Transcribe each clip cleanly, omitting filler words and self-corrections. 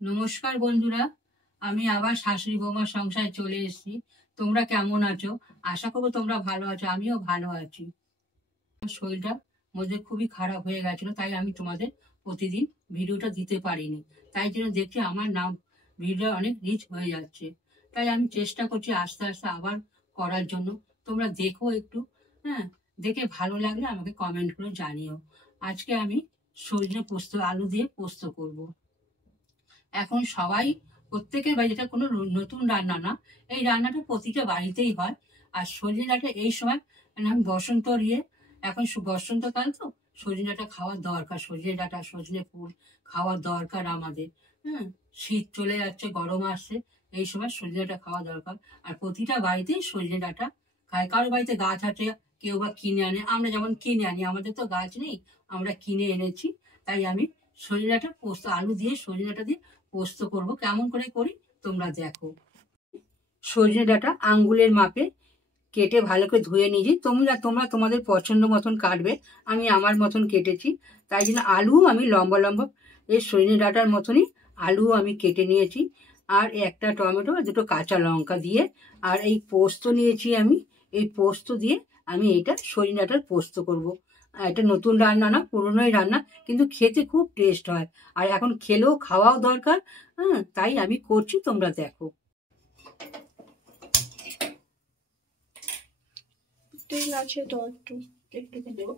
নমস্কার বন্ধুরা, আমি আবার শাশুড়ি বৌমার সংসারে চলে এসেছি। তোমরা কেমন আছো? আশা করবো তোমরা ভালো আছো, আমিও ভালো আছি। শরীরটা মধ্যে খুবই খারাপ হয়ে গেছিল, তাই আমি তোমাদের প্রতিদিন ভিডিওটা দিতে পারিনি। তাই জন্য দেখছি আমার নাম ভিডিও অনেক রিচ হয়ে যাচ্ছে। তাই আমি চেষ্টা করছি আস্তে আস্তে আবার করার জন্য। তোমরা দেখো একটু, হ্যাঁ, দেখে ভালো লাগলে আমাকে কমেন্ট করে জানিও। আজকে আমি সজনে পোস্ত আলু দিয়ে পোস্ত করব। এখন সবাই প্রত্যেকের বাড়ি, এটা কোনো নতুন রান্না না, এই রান্নাটা প্রতিটা বাড়িতেই হয়। আর সজনে ডাঁটা এই সময় আমি বসন্ত এখন বসন্তকাল তো, সজনে ডাঁটা খাওয়ার দরকার, সজনে ডাঁটা সজনে ফুল খাওয়ার দরকার আমাদের। হ্যাঁ, শীত চলে যাচ্ছে, গরম আসছে, এই সময় সজনে ডাঁটা খাওয়া দরকার। আর প্রতিটা বাড়িতেই সজনে ডাঁটা খায়। কারোর বাড়িতে গাছ আছে, কেউ বা কিনে আনে। আমরা যেমন কিনে আনি, আমাদের তো গাছ নেই, আমরা কিনে এনেছি। তাই আমি সজনে ডাঁটা পোস্ত আলু দিয়ে সজনে ডাঁটা দিয়ে পোস্ত করব। কেমন করে করি তোমরা দেখো। সজনে ডাঁটা আঙ্গুলের মাপে কেটে ভালো করে ধুয়ে নিয়েছি। তোমরা তোমরা তোমাদের পছন্দ মতন কাটবে, আমি আমার মতন কেটেছি। তাই জন্য আলু আমি লম্বা লম্বা এই সজনে ডাঁটার মতনই আলু আমি কেটে নিয়েছি। আর একটা টমেটো, দুটো কাঁচা লঙ্কা দিয়ে, আর এই পোস্ত নিয়েছি আমি। এই পোস্ত দিয়ে আমি এইটা সজনে ডাঁটার পোস্ত করব। এটা নতুন রান্না না, পুরনোই রান্না, কিন্তু খেতে খুব টেস্ট হয়। আর এখন খেলেও খাওয়াও দরকার। হ্যাঁ, তাই আমি করছি, তোমরা দেখো। তেল আছে তো একটু একটু দেবো।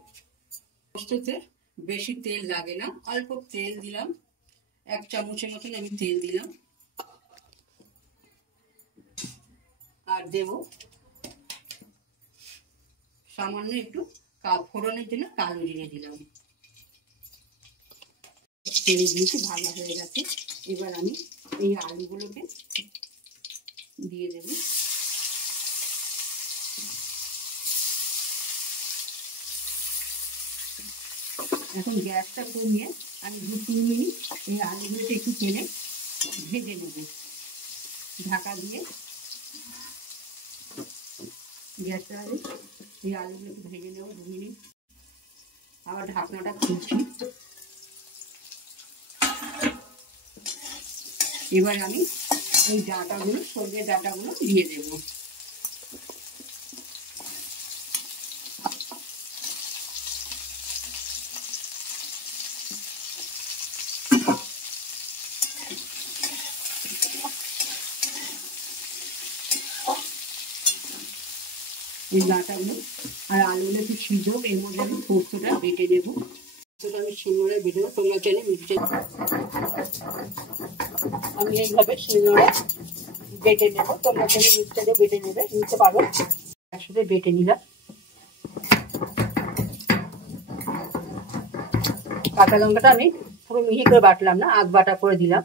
পোস্ততে বেশি তেল লাগে না, অল্প তেল দিলাম, 1 চামচের মতন আমি তেল দিলাম। আর দেব সামান্য একটু ফোড়নের জন্য কালো জিরে দিলাম। তেল দিয়েছি, ভালো হয়ে গেছে। এবার আমি এই আলুগুলোকে দিয়ে দেব। এখন গ্যাসটা কমিয়ে আমি 2-3 মিনিট এই আলুগুলোকে একটু তেলে ভেজে নেব, ঢাকা দিয়ে। গ্যাসটা এই আলুগুলো একটু ভেজে নেব 2 মিনিট। আবার ঢাকনাটা খুলছি। এবার আমি এই ডাঁটাগুলো, সজনে ডাঁটাগুলো দিয়ে দেবো। এই ডাঁটাগুলো আর আলুগুলো একটু সিদ্ধ হোক, এর মধ্যে আমি পোস্তটা বেটে নেবো। পোস্তটা আমি শিলনোড়ায় বেটে নেবো। তোমরা চাইলে মিক্সচার, আমি এইভাবে শিলনোড়ায় বেটে নেবো। তোমরা চাইলে মিক্সচারে বেটে নিতে পারো। একসাথে বেটে নিলাম। কাঁচা লঙ্কাটা আমি পুরো মিহি করে বাটলাম না, আধ বাটা করে দিলাম।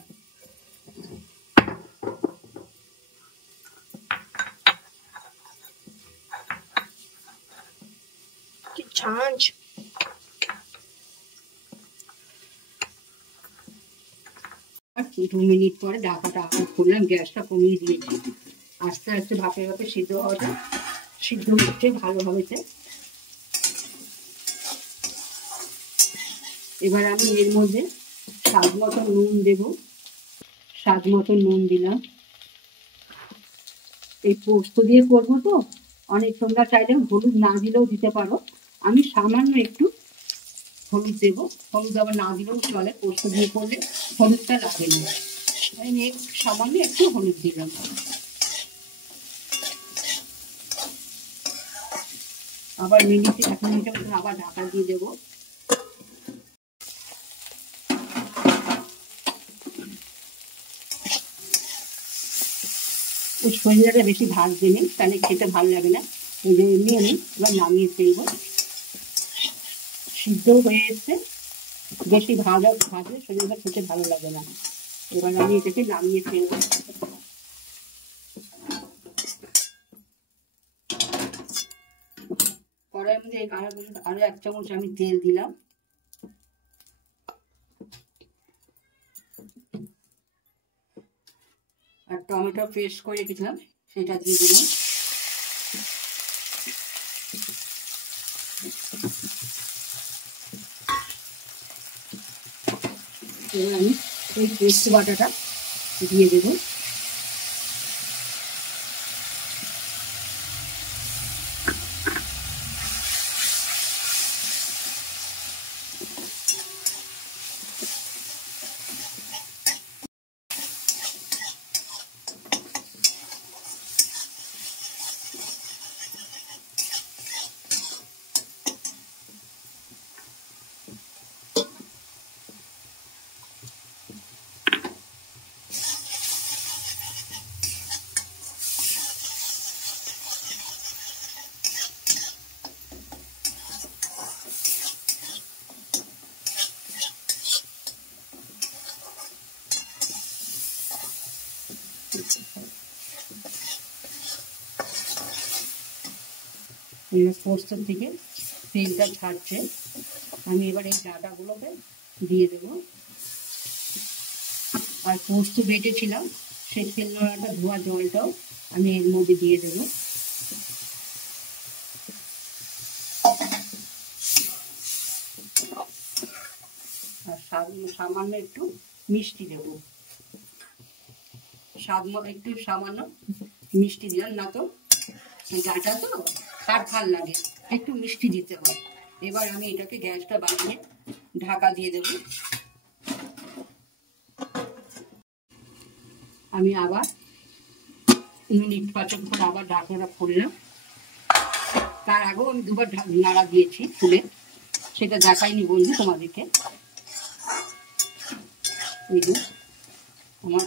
ছাঁচ 2 মিনিট পরে ঢাকাটা আবার খুললাম, গ্যাসটা কমিয়ে দিয়েছি। আস্তে আস্তে ভাপে ভাপে সিদ্ধ হচ্ছে ভালোভাবে। এবার আমি এর মধ্যে স্বাদ মতো নুন দেব। স্বাদ মতো নুন দিলাম। এই পোস্ত দিয়ে করবো তো, অনেক তোমরা চাইলে হলুদ না দিলেও দিতে পারো। আমি সামান্য একটু হলুদ দেবো। হলুদ আবার না দিলেও চলে, পোস্ত দিয়ে করলে হলুদটা লাগে না। আমি সামান্য একটু হলুদ দিলাম। আবার 1 মিনিটের মতন আবার ঢাকা দিয়ে দেবো। ওই সজনেটা বেশি ভাজতে নেই, তাহলে খেতে ভালো লাগে না। ওই যে এমনি আমি এবার নামিয়ে ফেলবো। সিদ্ধ হয়ে এসছে, বেশি ভাজলে সজনেটা খেতে ভালো লাগে না। এবার আমি এটাকে নামিয়ে ফেলবো। কড়াইয়ের মধ্যে আরো 1 চামচ আমি তেল দিলাম। আর টমেটো পেস্ট করে রেখেছিলাম সেটা দিয়ে দিলাম। এবার আমি এই পেস্ট বাটাটা দিয়ে দেবো। পোস্তর থেকে তেলটা ছাড়ছে, আমি এবার এই ডাঁটাগুলোকে দিয়ে দেবো। আর পোস্ত বেটেছিলাম সেই তেলটা ধোয়া জলটাও আমি এর মধ্যে দিয়ে দেবো। আর সামান্য একটু মিষ্টি দেবো, একটু সামান্য মিষ্টি দিলাম, না তো ডাঁটা তো খার লাগে, একটু মিষ্টি দিতে হয়। এবার আমি এটাকে গ্যাসটা বাড়িয়ে ঢাকা দিয়ে দেব। আমি আবার মিনিট 5 পর আবার ঢাকনাটা খুললাম। তার আগেও আমি দুবার নাড়া দিয়েছি খুলে, সেটা দেখাইনি বন্ধু তোমাদেরকে। এই যে আমার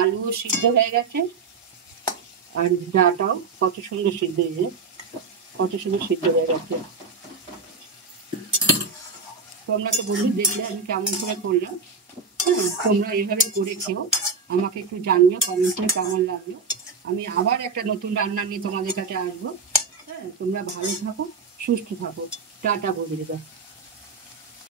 আলুও সিদ্ধ হয়ে গেছে, আর ডাঁটাও কত সুন্দর সিদ্ধ হয়ে যায়, কত সুন্দর সিদ্ধ হয়ে গেছে। তোমরা তো বন্ধু দেখলে আমি কেমন করে করলাম। তোমরা এইভাবে করে খেও, আমাকে একটু জানিও কমেন্ট করে কেমন লাগলো। আমি আবার একটা নতুন রান্না নিয়ে তোমাদের কাছে আসবো। হ্যাঁ, তোমরা ভালো থাকো, সুস্থ থাকো। টাটা বন্ধুরা।